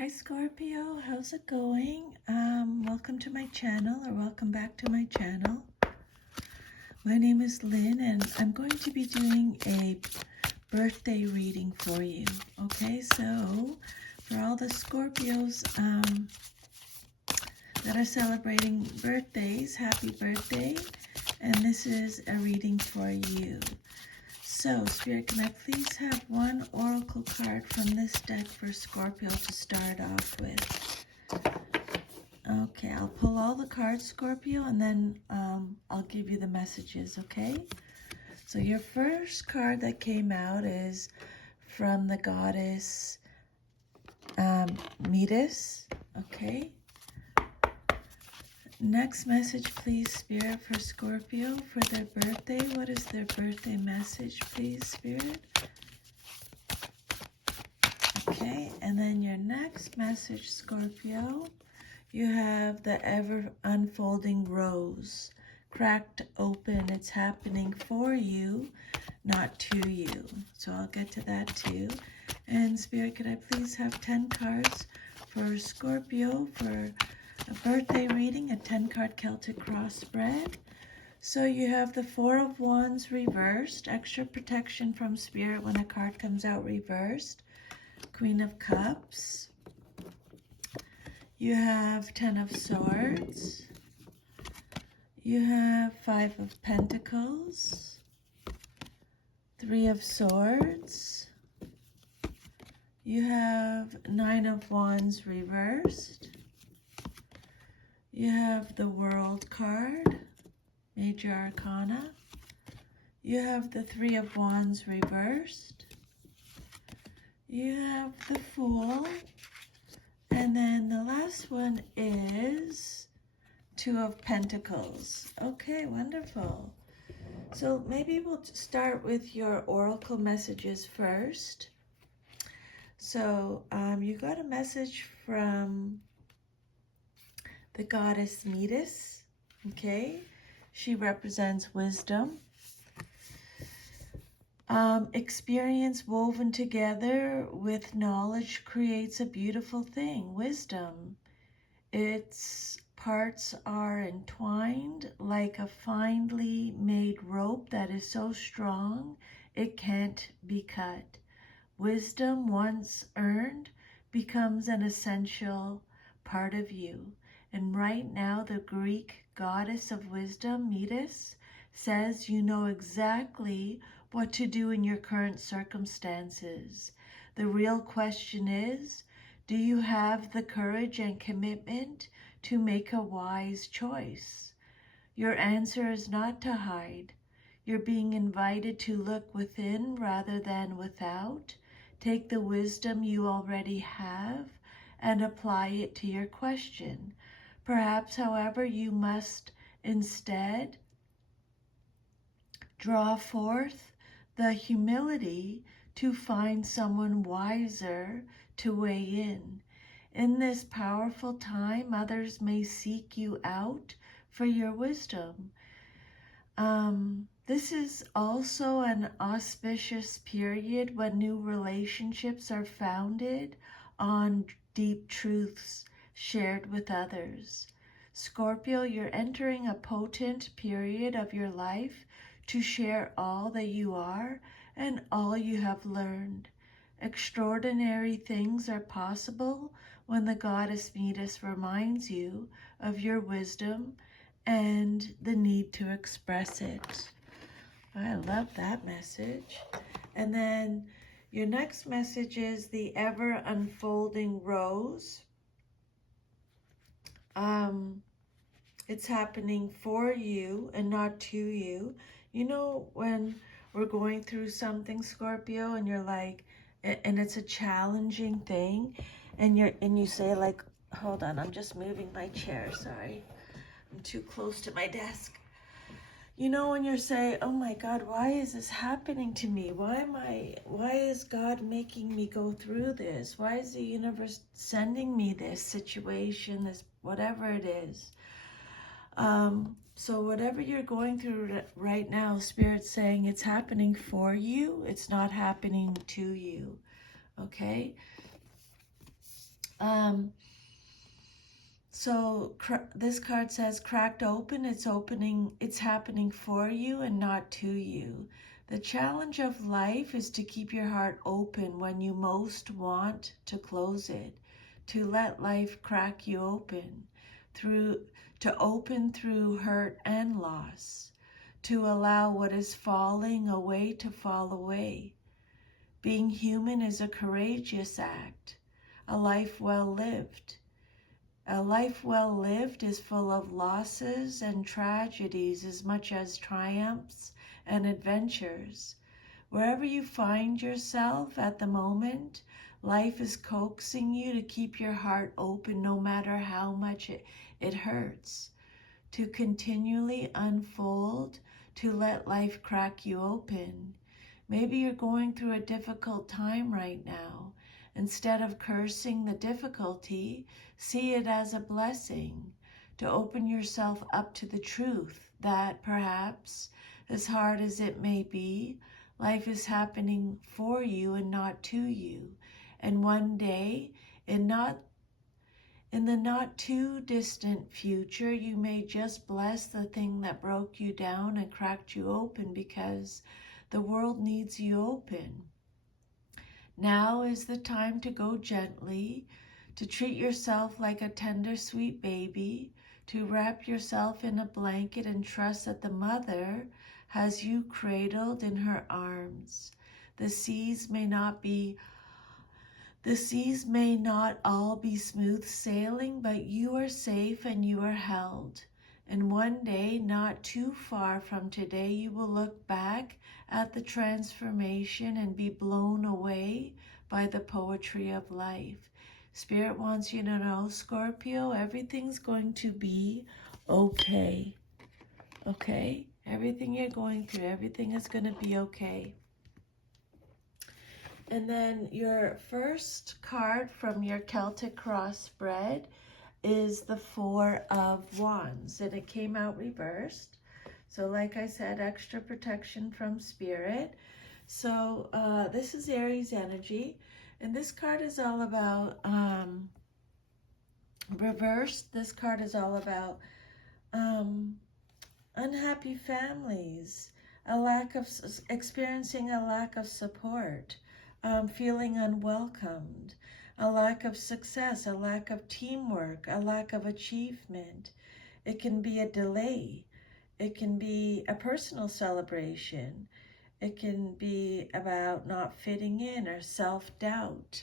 Hi Scorpio, how's it going? Welcome to my channel, or welcome back to my channel. My name is Lynn and I'm going to be doing a birthday reading for you. Okay, so for all the Scorpios that are celebrating birthdays, happy birthday. And this is a reading for you. So, Spirit, can I please have one oracle card from this deck for Scorpio to start off with? Okay, I'll pull all the cards, Scorpio, and then I'll give you the messages, okay? So your first card that came out is from the goddess Metis, okay? Next message, please, Spirit, for Scorpio for their birthday. What is their birthday message, please, Spirit? Okay, and then your next message, Scorpio, you have the ever unfolding rose. Cracked open. It's happening for you, not to you. So I'll get to that too. And Spirit, could I please have 10 cards for Scorpio for a birthday reading, a 10-card Celtic cross spread. So you have the Four of Wands reversed, extra protection from Spirit when a card comes out reversed. Queen of Cups. You have 10 of Swords. You have 5 of Pentacles. 3 of Swords. You have 9 of Wands reversed. You have the World card, Major Arcana. You have the 3 of Wands reversed. You have the Fool. And then the last one is 2 of Pentacles. Okay, wonderful. So maybe we'll start with your oracle messages first. So you got a message from the goddess Metis, okay? She represents wisdom. Experience woven together with knowledge creates a beautiful thing, wisdom. Its parts are entwined like a finely made rope that is so strong it can't be cut. Wisdom, once earned, becomes an essential part of you. And right now, the Greek goddess of wisdom, Metis, says you know exactly what to do in your current circumstances. The real question is, do you have the courage and commitment to make a wise choice? Your answer is not to hide. You're being invited to look within rather than without. Take the wisdom you already have and apply it to your question. Perhaps, however, you must instead draw forth the humility to find someone wiser to weigh in. In this powerful time, others may seek you out for your wisdom. This is also an auspicious period when new relationships are founded on deep truths shared with others. Scorpio, you're entering a potent period of your life to share all that you are and all you have learned. Extraordinary things are possible when the goddess Metis reminds you of your wisdom and the need to express it. I love that message. And then your next message is the ever unfolding rose. It's happening for you and not to you. You know, when we're going through something, Scorpio, and you're like, and it's a challenging thing, and you say like, hold on, I'm just moving my chair, sorry. I'm too close to my desk. You know, when you're saying, oh my God, why is this happening to me? Why is God making me go through this? Why is the universe sending me this situation, this whatever it is? So whatever you're going through right now, Spirit's saying it's happening for you. It's not happening to you. Okay? Um, so this card says, cracked open, it's happening for you and not to you. The challenge of life is to keep your heart open when you most want to close it, to let life crack you open, to open through hurt and loss, to allow what is falling away to fall away. Being human is a courageous act, a life well lived. A life well lived is full of losses and tragedies as much as triumphs and adventures. Wherever you find yourself at the moment, life is coaxing you to keep your heart open no matter how much it hurts, to continually unfold, to let life crack you open. Maybe you're going through a difficult time right now. Instead of cursing the difficulty, see it as a blessing, to open yourself up to the truth that perhaps, as hard as it may be, life is happening for you and not to you. And one day, in the not too distant future, you may just bless the thing that broke you down and cracked you open, because the world needs you open. Now is the time to go gently, to treat yourself like a tender, sweet baby, to wrap yourself in a blanket and trust that the mother has you cradled in her arms. The seas may not all be smooth sailing, but you are safe and you are held. And one day, not too far from today, you will look back at the transformation and be blown away by the poetry of life. Spirit wants you to know, Scorpio, everything's going to be okay. Okay? Everything you're going through, everything is going to be okay. And then your first card from your Celtic cross spread is the Four of Wands, and it came out reversed. So like I said, extra protection from Spirit. So this is Aries energy, and this card is all about, reversed, this card is all about unhappy families, experiencing a lack of support, feeling unwelcomed, a lack of success, a lack of teamwork, a lack of achievement. It can be a delay. It can be a personal celebration. It can be about not fitting in or self-doubt.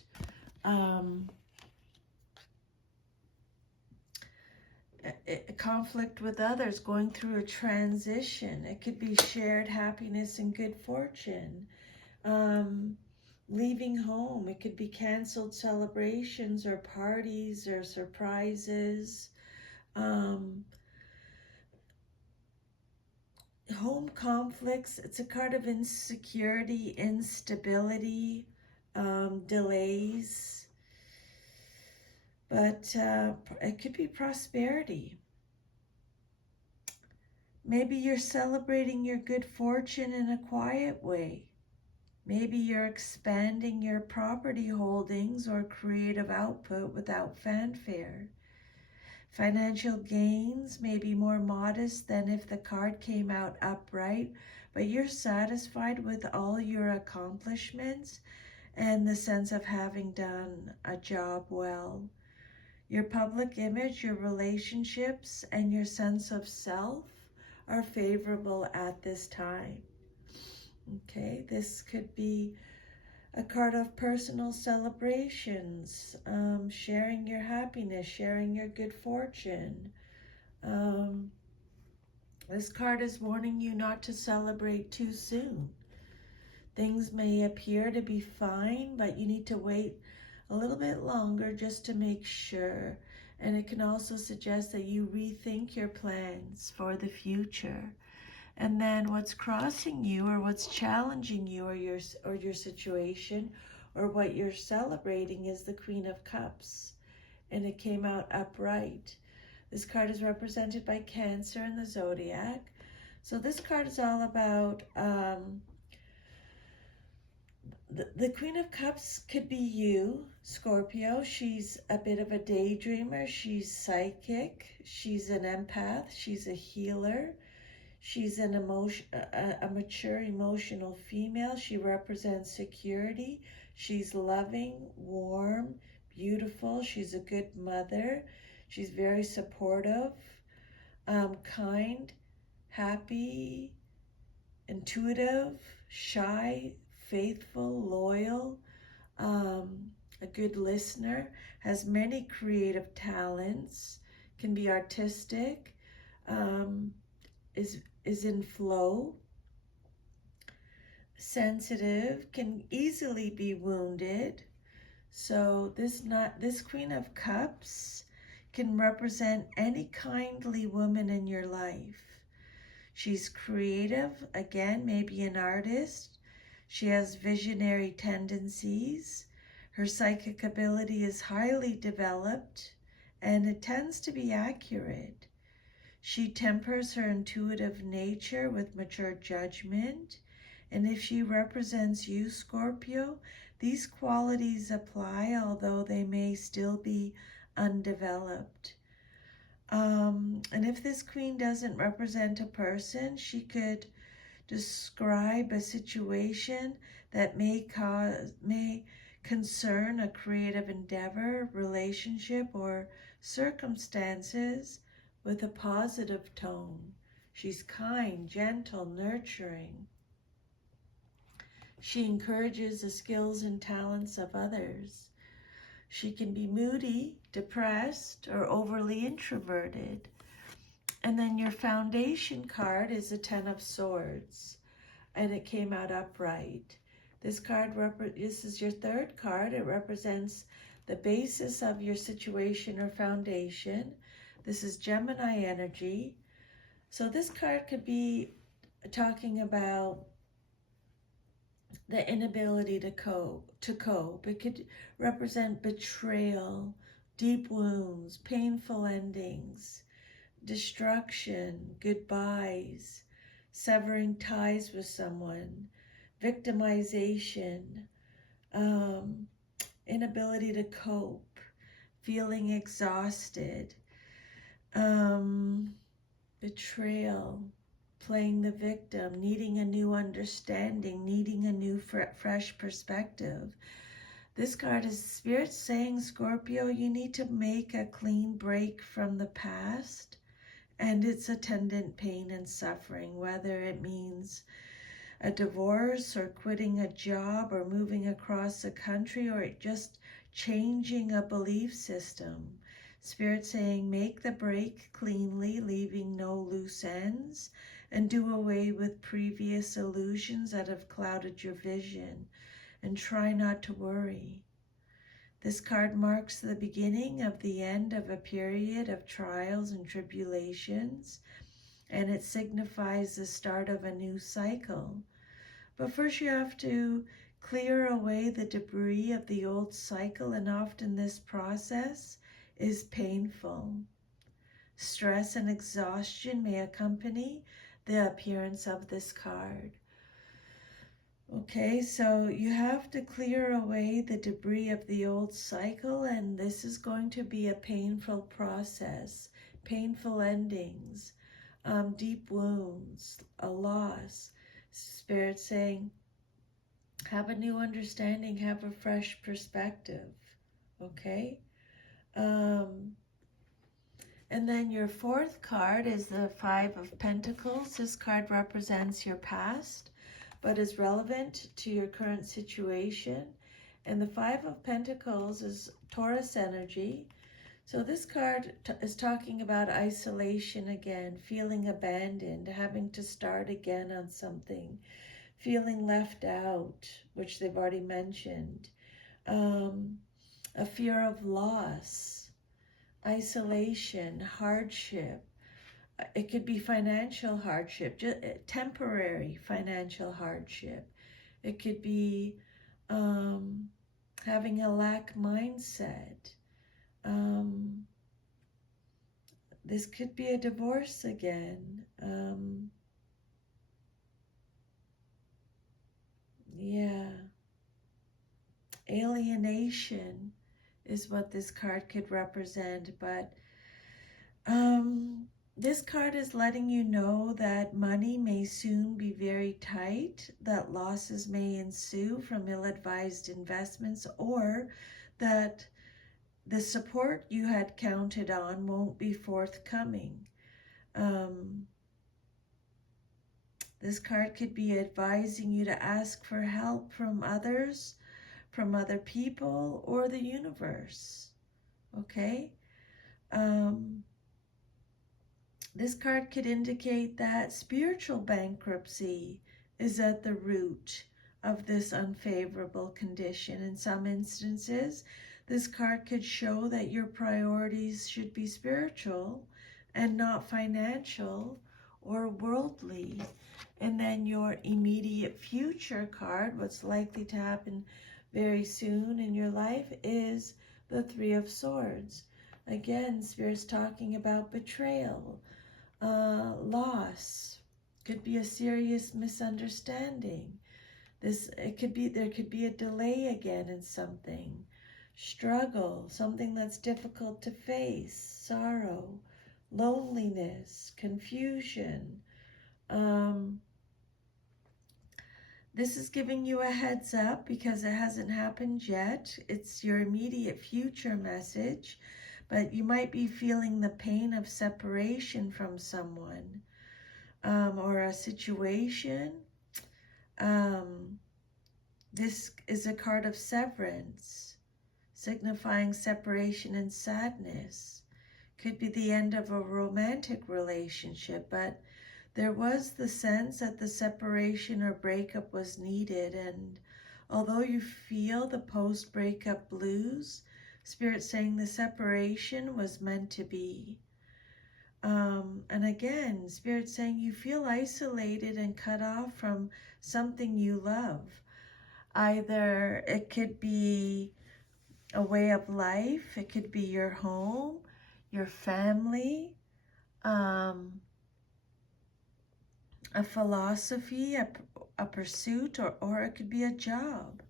Conflict with others, going through a transition. It could be shared happiness and good fortune. Leaving home. It could be canceled celebrations or parties or surprises. Home conflicts. It's a card of insecurity, instability, delays. But it could be prosperity. Maybe you're celebrating your good fortune in a quiet way. Maybe you're expanding your property holdings or creative output without fanfare. Financial gains may be more modest than if the card came out upright, but you're satisfied with all your accomplishments and the sense of having done a job well. Your public image, your relationships, and your sense of self are favorable at this time. Okay, this could be a card of personal celebrations, sharing your happiness, sharing your good fortune. This card is warning you not to celebrate too soon. Things may appear to be fine, but you need to wait a little bit longer just to make sure. And it can also suggest that you rethink your plans for the future. And then what's crossing you, or what's challenging you, or your situation, or what you're celebrating, is the Queen of Cups. And it came out upright. This card is represented by Cancer in the zodiac. So this card is all about The Queen of Cups could be you, Scorpio. She's a bit of a daydreamer. She's psychic. She's an empath. She's a healer. She's a mature emotional female. She represents security. She's loving, warm, beautiful. She's a good mother. She's very supportive, kind, happy, intuitive, shy, faithful, loyal, a good listener, has many creative talents, can be artistic, is in flow, sensitive, can easily be wounded. So this Queen of Cups can represent any kindly woman in your life. She's creative, again, maybe an artist. She has visionary tendencies. Her psychic ability is highly developed, and it tends to be accurate. She tempers her intuitive nature with mature judgment. And if she represents you, Scorpio, these qualities apply, although they may still be undeveloped. And if this queen doesn't represent a person, she could describe a situation that may concern a creative endeavor, relationship, or circumstances with a positive tone. She's kind, gentle, nurturing. She encourages the skills and talents of others. She can be moody, depressed, or overly introverted. And then your foundation card is the Ten of Swords, and it came out upright. This is your third card. It represents the basis of your situation or foundation. This is Gemini energy. So this card could be talking about the inability to cope. It could represent betrayal, deep wounds, painful endings, destruction, goodbyes, severing ties with someone, victimization, inability to cope, feeling exhausted, betrayal, playing the victim, needing a new understanding, needing a new fresh perspective. This card is Spirit saying, Scorpio, you need to make a clean break from the past and its attendant pain and suffering, whether it means a divorce or quitting a job or moving across the country or just changing a belief system. Spirit saying, make the break cleanly, leaving no loose ends, and do away with previous illusions that have clouded your vision, and try not to worry. This card marks the beginning of the end of a period of trials and tribulations, and it signifies the start of a new cycle. But first you have to clear away the debris of the old cycle, and often this process is painful. Stress and exhaustion may accompany the appearance of this card. Okay, so you have to clear away the debris of the old cycle, and this is going to be a painful process, painful endings, deep wounds, a loss. Spirit saying, have a new understanding, have a fresh perspective, okay? And then your fourth card is the Five of Pentacles. This card represents your past, but is relevant to your current situation. And the Five of Pentacles is Taurus energy. So this card is talking about isolation again, feeling abandoned, having to start again on something, feeling left out, which they've already mentioned, a fear of loss, isolation, hardship. It could be financial hardship, just temporary financial hardship. It could be having a lack mindset. This could be a divorce again. Yeah. alienation is what this card could represent, but this card is letting you know that money may soon be very tight, that losses may ensue from ill-advised investments, or that the support you had counted on won't be forthcoming. This card could be advising you to ask for help from others, from other people, or the universe. Okay? This card could indicate that spiritual bankruptcy is at the root of this unfavorable condition. In some instances, this card could show that your priorities should be spiritual and not financial or worldly. And then your immediate future card, what's likely to happen very soon in your life, is the Three of Swords. Again, Spirit's talking about betrayal, loss. Could be a serious misunderstanding. There could be a delay again in something. Struggle, something that's difficult to face, sorrow, loneliness, confusion. This is giving you a heads up because it hasn't happened yet. It's your immediate future message, but you might be feeling the pain of separation from someone or a situation. This is a card of severance, signifying separation and sadness. Could be the end of a romantic relationship, but there was the sense that the separation or breakup was needed, and although you feel the post-breakup blues, Spirit's saying the separation was meant to be. And again, Spirit's saying you feel isolated and cut off from something you love. Either it could be a way of life, it could be your home, your family, a philosophy, a pursuit, or it could be a job.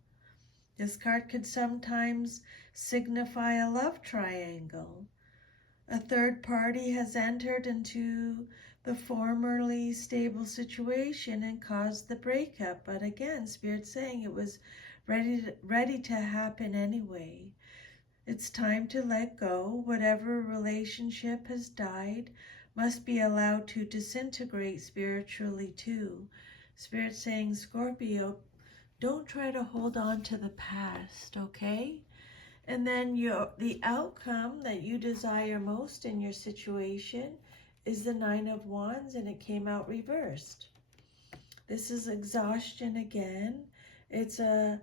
This card could sometimes signify a love triangle. A third party has entered into the formerly stable situation and caused the breakup. But again, Spirit's saying it was ready to happen anyway. It's time to let go. Whatever relationship has died must be allowed to disintegrate spiritually too. Spirit's saying, Scorpio, don't try to hold on to the past, okay? And then the outcome that you desire most in your situation is the Nine of Wands, and it came out reversed. This is exhaustion again. It's a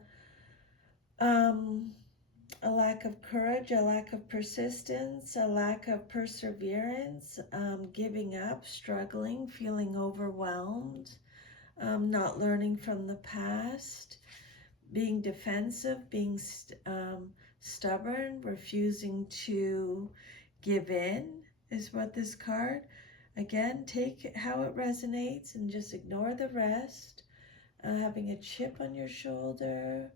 lack of courage, a lack of persistence, a lack of perseverance, giving up, struggling, feeling overwhelmed, not learning from the past, being defensive, being stubborn, refusing to give in is what this card. Again, take how it resonates and just ignore the rest. Having a chip on your shoulder,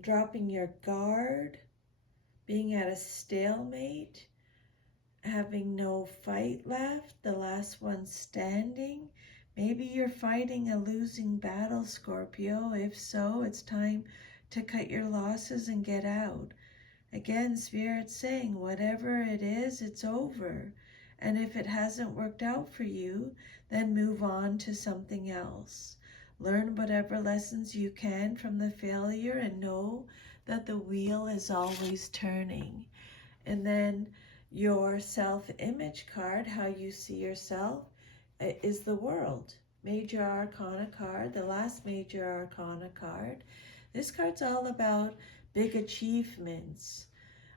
dropping your guard, being at a stalemate, having no fight left, the last one standing. Maybe you're fighting a losing battle, Scorpio. If so, it's time to cut your losses and get out. Again, Spirit's saying, whatever it is, it's over. And if it hasn't worked out for you, then move on to something else. Learn whatever lessons you can from the failure and know that the wheel is always turning. And then your self-image card, how you see yourself, is the World. Major Arcana card, the last Major Arcana card. This card's all about big achievements.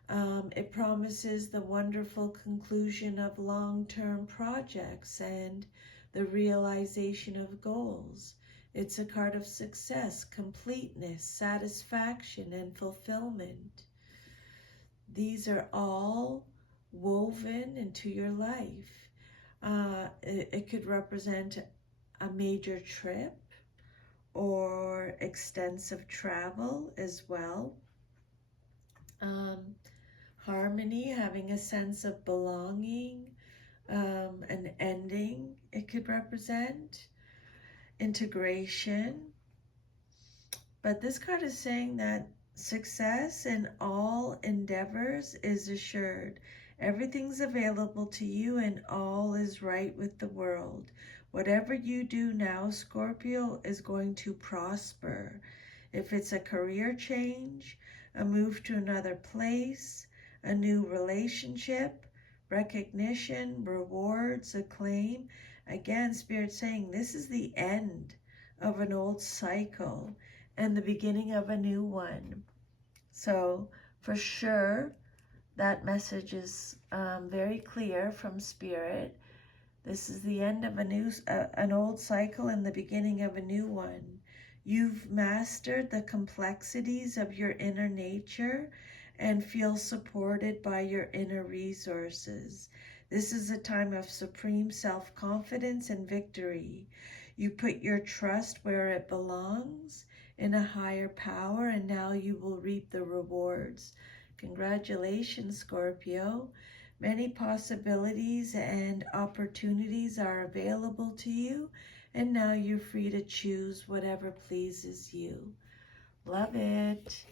It promises the wonderful conclusion of long-term projects and the realization of goals. It's a card of success, completeness, satisfaction, and fulfillment. These are all woven into your life. It could represent a major trip or extensive travel as well. Harmony, having a sense of belonging, an ending, it could represent integration. But this card is saying that success in all endeavors is assured. Everything's available to you and all is right with the world. Whatever you do now, Scorpio, is going to prosper. If it's a career change, a move to another place, a new relationship, recognition, rewards, acclaim, again, Spirit saying this is the end of an old cycle and the beginning of a new one. So for sure, that message is very clear from Spirit. This is the end of an old cycle and the beginning of a new one. You've mastered the complexities of your inner nature and feel supported by your inner resources. This is a time of supreme self-confidence and victory. You put your trust where it belongs, in a higher power, and now you will reap the rewards. Congratulations, Scorpio. Many possibilities and opportunities are available to you, and now you're free to choose whatever pleases you. Love it.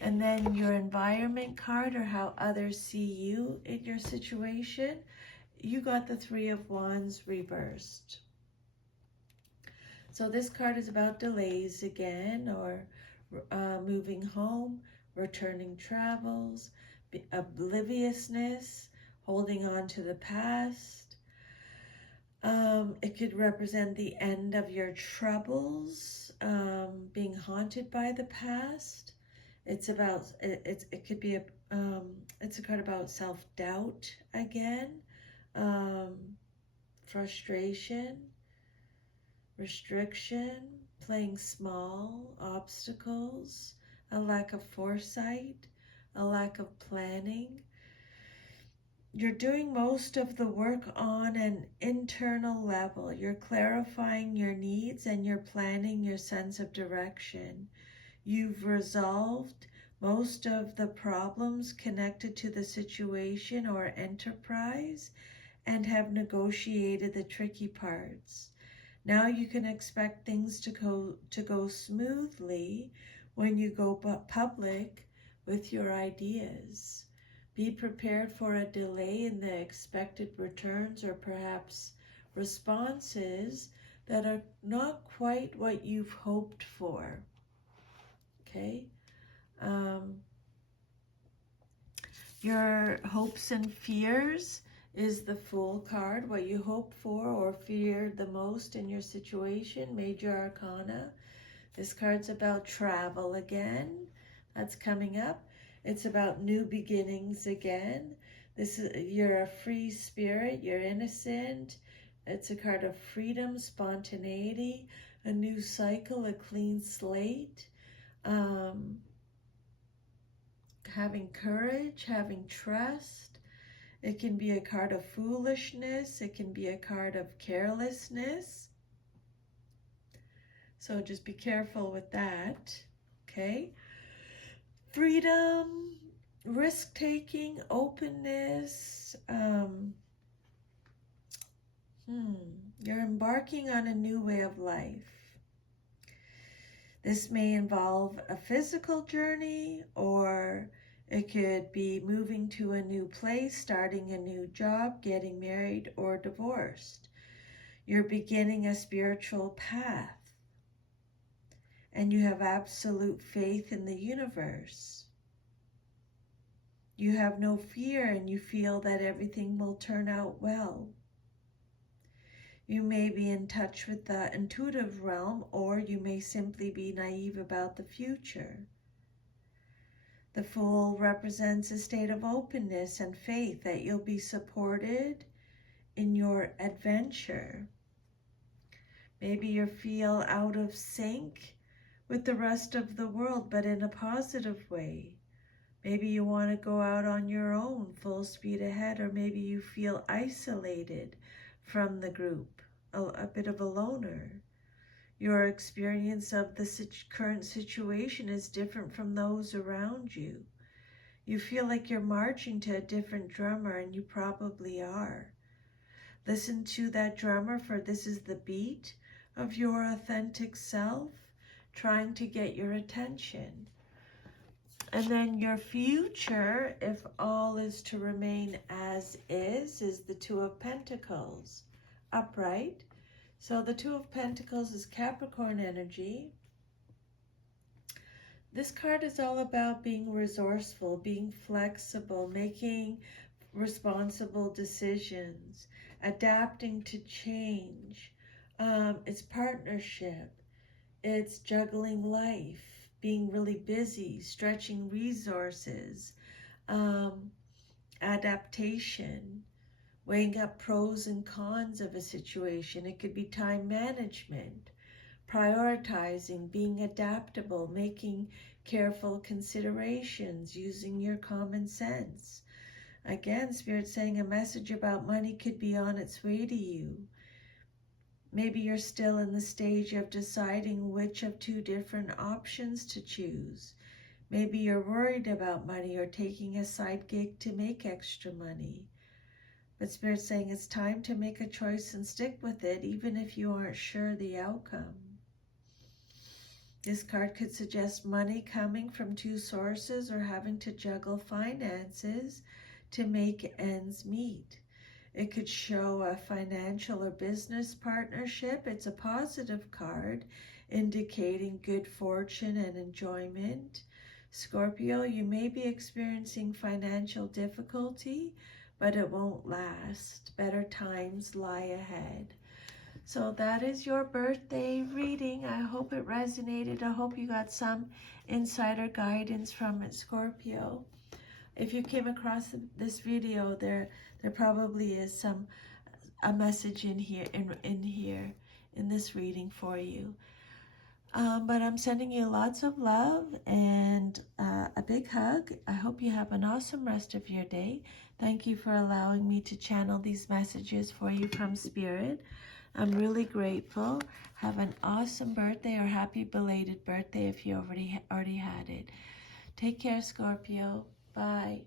And then your environment card, or how others see you in your situation, you got the Three of Wands reversed. So this card is about delays again, or moving home, returning travels, obliviousness, holding on to the past. It could represent the end of your troubles, being haunted by the past. It's about, it could be it's a card about self-doubt again, frustration, restriction, playing small, obstacles, a lack of foresight, a lack of planning. You're doing most of the work on an internal level. You're clarifying your needs and you're planning your sense of direction. You've resolved most of the problems connected to the situation or enterprise and have negotiated the tricky parts. Now you can expect things to go smoothly when you go public with your ideas. Be prepared for a delay in the expected returns, or perhaps responses that are not quite what you've hoped for. Okay? Your hopes and fears is the Fool card, what you hope for or fear the most in your situation, Major Arcana. This card's about travel again. That's coming up. It's about new beginnings again. You're a free spirit, you're innocent. It's a card of freedom, spontaneity, a new cycle, a clean slate. Having courage, having trust. It can be a card of foolishness. It can be a card of carelessness. So just be careful with that, okay? Freedom, risk-taking, openness. You're embarking on a new way of life. This may involve a physical journey, or it could be moving to a new place, starting a new job, getting married, or divorced. You're beginning a spiritual path, and you have absolute faith in the universe. You have no fear, and you feel that everything will turn out well. You may be in touch with the intuitive realm, or you may simply be naive about the future. The Fool represents a state of openness and faith that you'll be supported in your adventure. Maybe you feel out of sync with the rest of the world, but in a positive way. Maybe you want to go out on your own, full speed ahead, or maybe you feel isolated from the group, a bit of a loner. Your experience of the current situation is different from those around you. You feel like you're marching to a different drummer, and you probably are. Listen to that drummer, for this is the beat of your authentic self trying to get your attention. And then your future, if all is to remain as is the Two of Pentacles, upright. So the Two of Pentacles is Capricorn energy. This card is all about being resourceful, being flexible, making responsible decisions, adapting to change. It's partnership. It's juggling life, being really busy, stretching resources, adaptation, weighing up pros and cons of a situation. It could be time management, prioritizing, being adaptable, making careful considerations, using your common sense. Again, Spirit saying a message about money could be on its way to you. Maybe you're still in the stage of deciding which of two different options to choose. Maybe you're worried about money or taking a side gig to make extra money. But Spirit's saying it's time to make a choice and stick with it, even if you aren't sure the outcome. This card could suggest money coming from two sources or having to juggle finances to make ends meet. It could show a financial or business partnership. It's a positive card indicating good fortune and enjoyment. Scorpio, you may be experiencing financial difficulty, but it won't last. Better times lie ahead. So that is your birthday reading. I hope it resonated. I hope you got some insider guidance from it, Scorpio. If you came across this video, there probably is a message in this reading for you. But I'm sending you lots of love and a big hug. I hope you have an awesome rest of your day. Thank you for allowing me to channel these messages for you from Spirit. I'm really grateful. Have an awesome birthday, or happy belated birthday if you already had it. Take care, Scorpio. Bye.